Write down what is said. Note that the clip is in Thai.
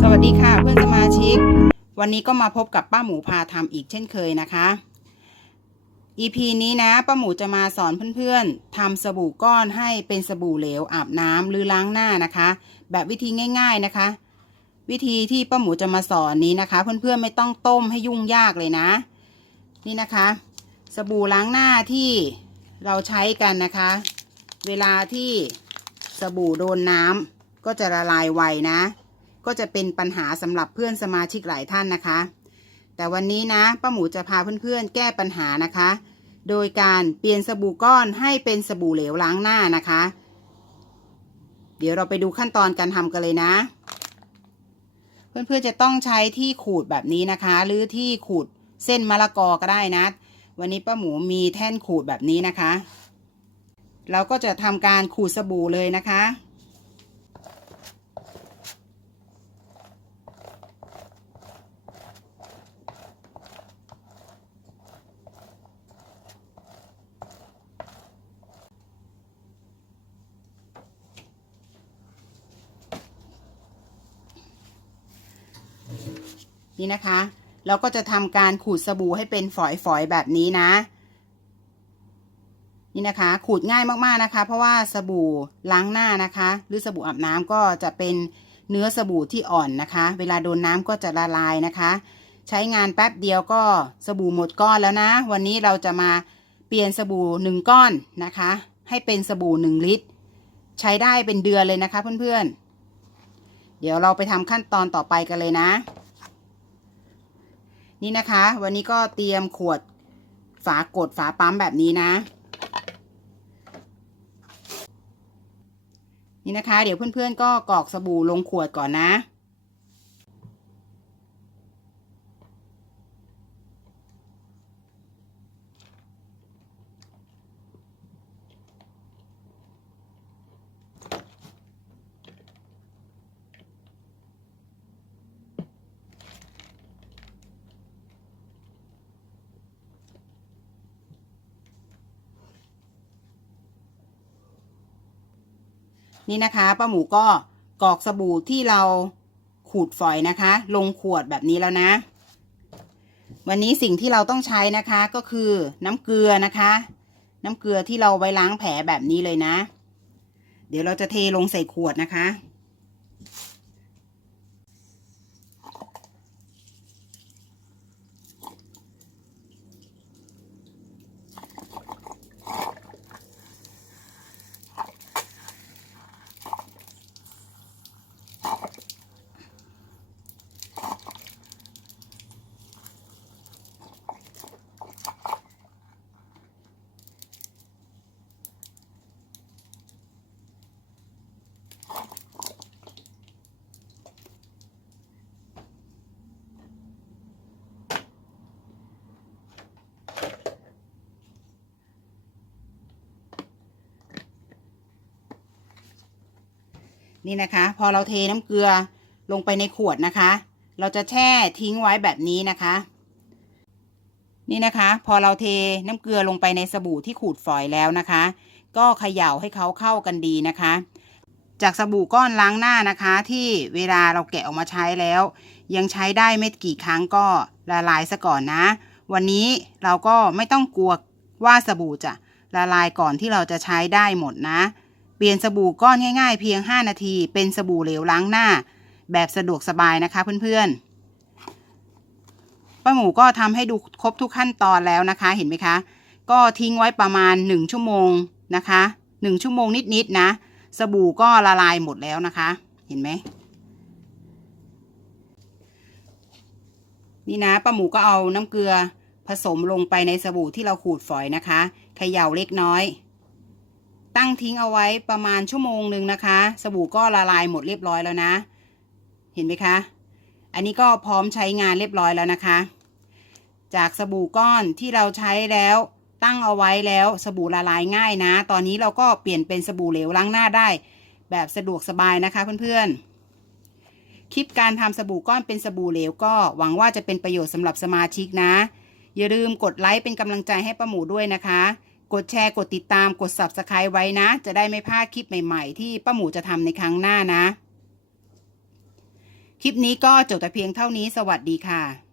สวัสดีค่ะเพื่อนสมาชิก วันนี้ก็มาพบกับป้าหมูพาทำอีกเช่นเคยนะคะ EP นี้นะป้าหมูจะมาสอนเพื่อนๆทำสบู่ก้อนให้เป็นสบู่เหลวอาบน้ำหรือล้างหน้านะคะ แบบวิธีง่าย ๆนะคะ วิธีที่ป้าหมูจะมาสอนนี้นะคะ เพื่อนๆไม่ต้องต้มให้ยุ่งยากเลยนะ นี่นะคะ สบู่ล้างหน้าที่เราใช้กันนะคะ เวลาที่ สบู่โดนน้ำก็จะละลายไวนะ ก็จะเป็นปัญหาสำหรับเพื่อนสมาชิกหลายท่านนะคะ แต่วันนี้นะป้าหมูจะพาเพื่อนๆแก้ปัญหานะคะ โดยการเปลี่ยนสบู่ก้อนให้เป็นสบู่เหลวล้างหน้านะคะ เดี๋ยวเราไปดูขั้นตอนการทำกันเลยนะ เพื่อนๆจะต้องใช้ที่ขูดแบบนี้นะคะ หรือที่ขูดเส้นมะละกอก็ได้นะ วันนี้ป้าหมูมีแท่นขูดแบบนี้นะคะ เราก็จะทำการขูดสบู่เลยนะคะ นี่นะคะ เราก็จะทำการขูดสบู่ให้เป็นฝอยๆแบบนี้นะ นี่นะคะ ขูดง่ายมากๆนะคะ เพราะว่าสบู่ล้างหน้านะคะ หรือสบู่อาบน้ำก็จะเป็นเนื้อสบู่ที่อ่อนนะคะ เวลาโดนน้ำก็จะละลายนะคะ ใช้งานแป๊บเดียวก็สบู่หมดก้อนแล้วนะ วันนี้เราจะมาเปลี่ยนสบู่หนึ่งก้อนนะคะ ให้เป็นสบู่หนึ่งลิตร ใช้ได้เป็นเดือนเลยนะคะเพื่อนๆ เดี๋ยวเราไปทำขั้นตอนต่อไปกันเลยนะ นี่นะคะ วันนี้ก็เตรียมขวดฝากดฝาปั๊มแบบนี้นะ นี่นะคะ เดี๋ยวเพื่อนๆก็กรอกสบู่ลงขวดก่อนนะ นี่นะคะป้าหมูก็กรอกสบู่ที่เราขูดฝอยนะคะ ลงขวดแบบนี้แล้วนะ วันนี้สิ่งที่เราต้องใช้นะคะก็คือน้ำเกลือนะคะ น้ำเกลือที่เราไว้ล้างแผลแบบนี้เลยนะ เดี๋ยวเราจะเทลงใส่ขวดนะคะ นี่นะคะ พอเราเทน้ำเกลือลงไปในขวดนะคะ เราจะแช่ทิ้งไว้แบบนี้นะคะ นี่นะคะ พอเราเทน้ำเกลือลงไปในสบู่ที่ขูดฝอยแล้วนะคะ ก็เขย่าให้เขาเข้ากันดีนะคะ จากสบู่ก้อนล้างหน้านะคะ ที่เวลาเราแกะออกมาใช้แล้ว ยังใช้ได้ไม่กี่ครั้งก็ละลายซะก่อนนะ วันนี้เราก็ไม่ต้องกลัวว่าสบู่จะละลายก่อนที่เราจะใช้ได้หมดนะ เปลี่ยนสบู่ก้อนง่ายๆ เพียง 5 นาที เป็นสบู่เหลวล้างหน้า แบบสะดวกสบายนะคะเพื่อนๆป้าหมูก็ทำให้ดูครบทุกขั้นตอนแล้วนะคะเห็นไหมคะ ก็ทิ้งไว้ประมาณ 1 ชั่วโมงนะคะ1ชั่วโมงนิดๆนะ สบู่ก็ละลายหมดแล้วนะคะ เห็นไหมนี่นะป้าหมูก็เอาน้ำเกลือผสมลงไปในสบู่ที่เราขูดฝอยนะคะเขย่าเล็กน้อย ตั้งทิ้งเอาไว้ประมาณชั่วโมงหนึ่งนะคะ สบู่ก็ละลายหมดเรียบร้อยแล้วนะ เห็นไหมคะ อันนี้ก็พร้อมใช้งานเรียบร้อยแล้วนะคะ จากสบู่ก้อนที่เราใช้แล้วตั้งเอาไว้แล้วสบู่ละลายง่ายนะ ตอนนี้เราก็เปลี่ยนเป็นสบู่เหลวล้างหน้าได้ แบบสะดวกสบายนะคะเพื่อนๆ คลิปการทำสบู่ก้อนเป็นสบู่เหลวก็หวังว่าจะเป็นประโยชน์สำหรับสมาชิกนะ อย่าลืมกดไลค์เป็นกำลังใจให้ป้าหมูด้วยนะคะ กดแชร์กดติดตามกด Subscribe ไว้นะ จะได้ไม่พลาดคลิปใหม่ๆ ที่ป้าหมูจะทำในครั้งหน้านะ คลิปนี้ก็จบแต่เพียงเท่านี้สวัสดีค่ะ